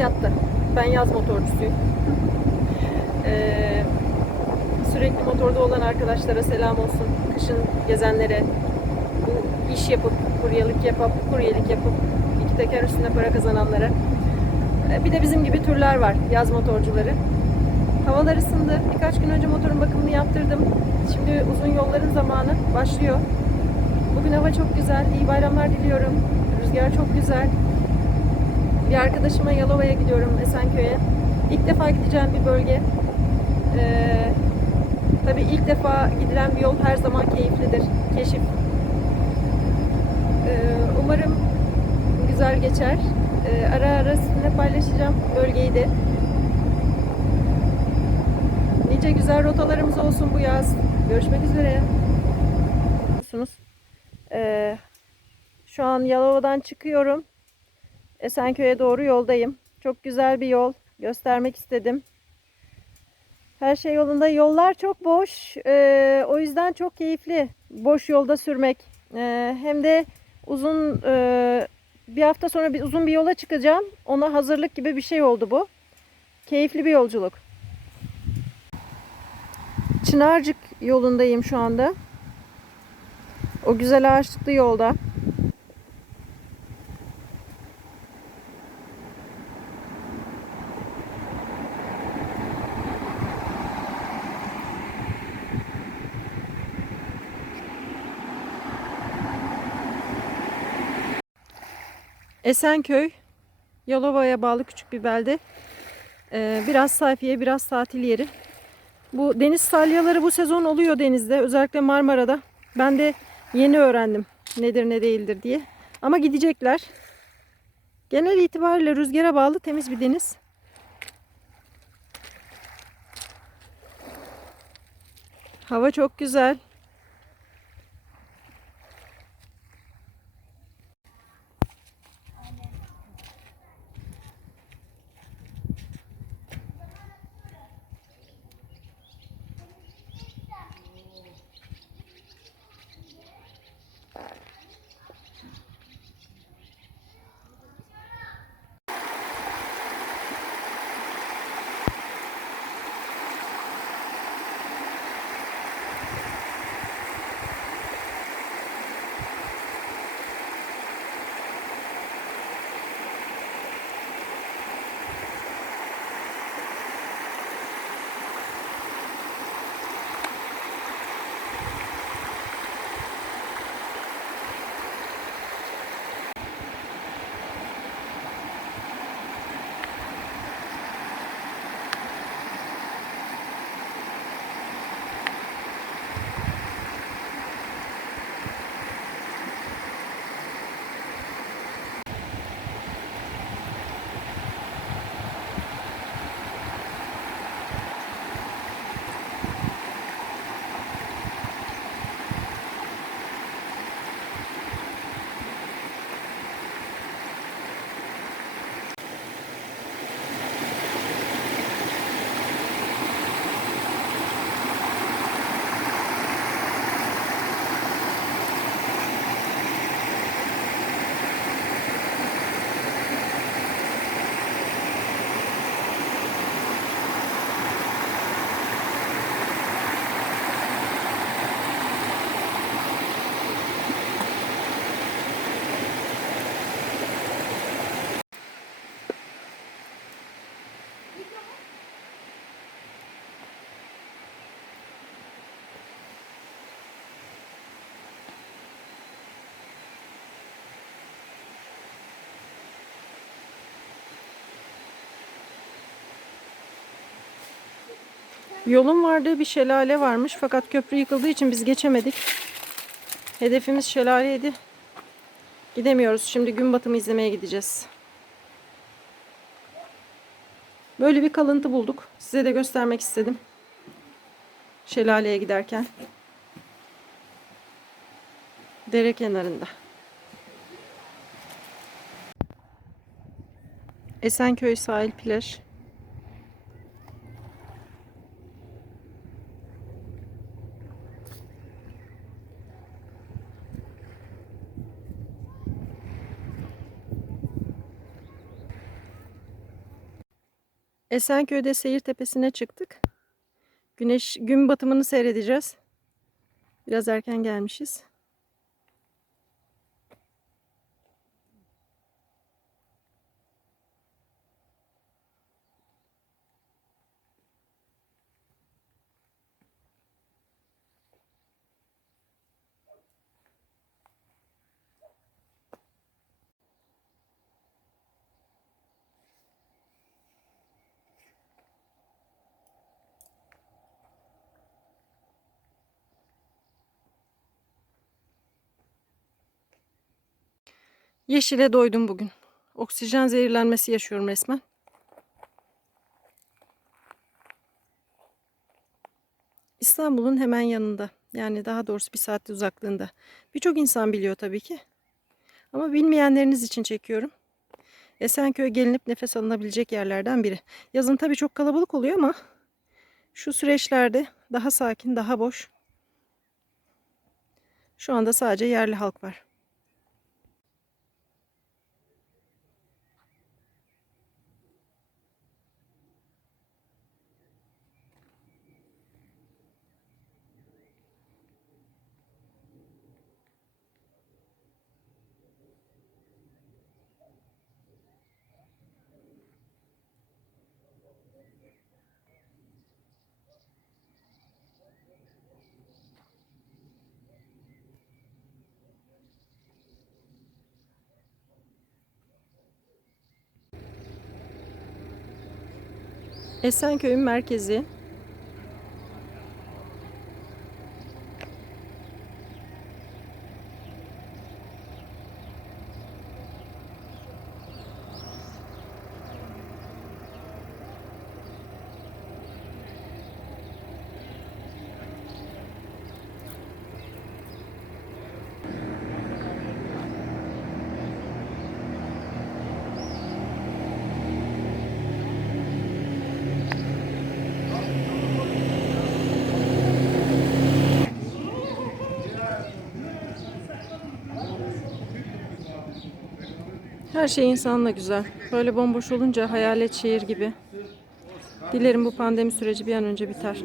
yattı. Ben yaz motorcusuyum. Ee, sürekli motorda olan arkadaşlara selam olsun. Kışın gezenlere, bu iş yapıp, kuryelik yapıp, kuryelik yapıp iki teker üstünde para kazananlara. Ee, Bir de bizim gibi türler var, yaz motorcuları. Havalar ısındı. Birkaç gün önce motorun bakımını yaptırdım. Şimdi uzun yolların zamanı başlıyor. Bugün hava çok güzel. İyi bayramlar diliyorum. Rüzgar çok güzel. Bir arkadaşıma Yalova'ya gidiyorum Esenköy'e. İlk defa gideceğim bir bölge. Ee, tabii ilk defa gidilen bir yol her zaman keyiflidir. Keşif. Ee, umarım güzel geçer. Ee, ara ara sizinle paylaşacağım bölgeyi de. Nice güzel rotalarımız olsun bu yaz. Görüşmek üzere. Ee, şu an Yalova'dan çıkıyorum. Esenköy'e doğru yoldayım. Çok güzel bir yol. Göstermek istedim. Her şey yolunda. Yollar çok boş. Ee, o yüzden çok keyifli. Boş yolda sürmek. Ee, hem de uzun e, bir hafta sonra bir uzun bir yola çıkacağım. Ona hazırlık gibi bir şey oldu bu. Keyifli bir yolculuk. Çınarcık yolundayım şu anda. O güzel ağaçlıklı yolda. Esenköy, Yalova'ya bağlı küçük bir belde. Ee, biraz sayfiye, biraz tatil yeri. Bu deniz salyaları bu sezon oluyor denizde. Özellikle Marmara'da. Ben de yeni öğrendim nedir ne değildir diye. Ama gidecekler. Genel itibariyle rüzgara bağlı temiz bir deniz. Hava çok güzel. Yolun vardığı bir şelale varmış fakat köprü yıkıldığı için biz geçemedik. Hedefimiz şelaleydi. Gidemiyoruz. Şimdi gün batımı izlemeye gideceğiz. Böyle bir kalıntı bulduk. Size de göstermek istedim. Şelaleye giderken. Dere kenarında. Esenköy sahil plaj. Esenköy'de seyir tepesine çıktık. Güneş gün batımını seyredeceğiz. Biraz erken gelmişiz. Yeşile doydum bugün. Oksijen zehirlenmesi yaşıyorum resmen. İstanbul'un hemen yanında. Yani daha doğrusu bir saatte uzaklığında. Birçok insan biliyor tabii ki. Ama bilmeyenleriniz için çekiyorum. Esenköy gelinip nefes alınabilecek yerlerden biri. Yazın tabii çok kalabalık oluyor ama şu süreçlerde daha sakin, daha boş. Şu anda sadece yerli halk var. Esenköy'ün merkezi. Her şey insanla güzel. Böyle bomboş olunca hayalet şehir gibi. Dilerim bu pandemi süreci bir an önce biter.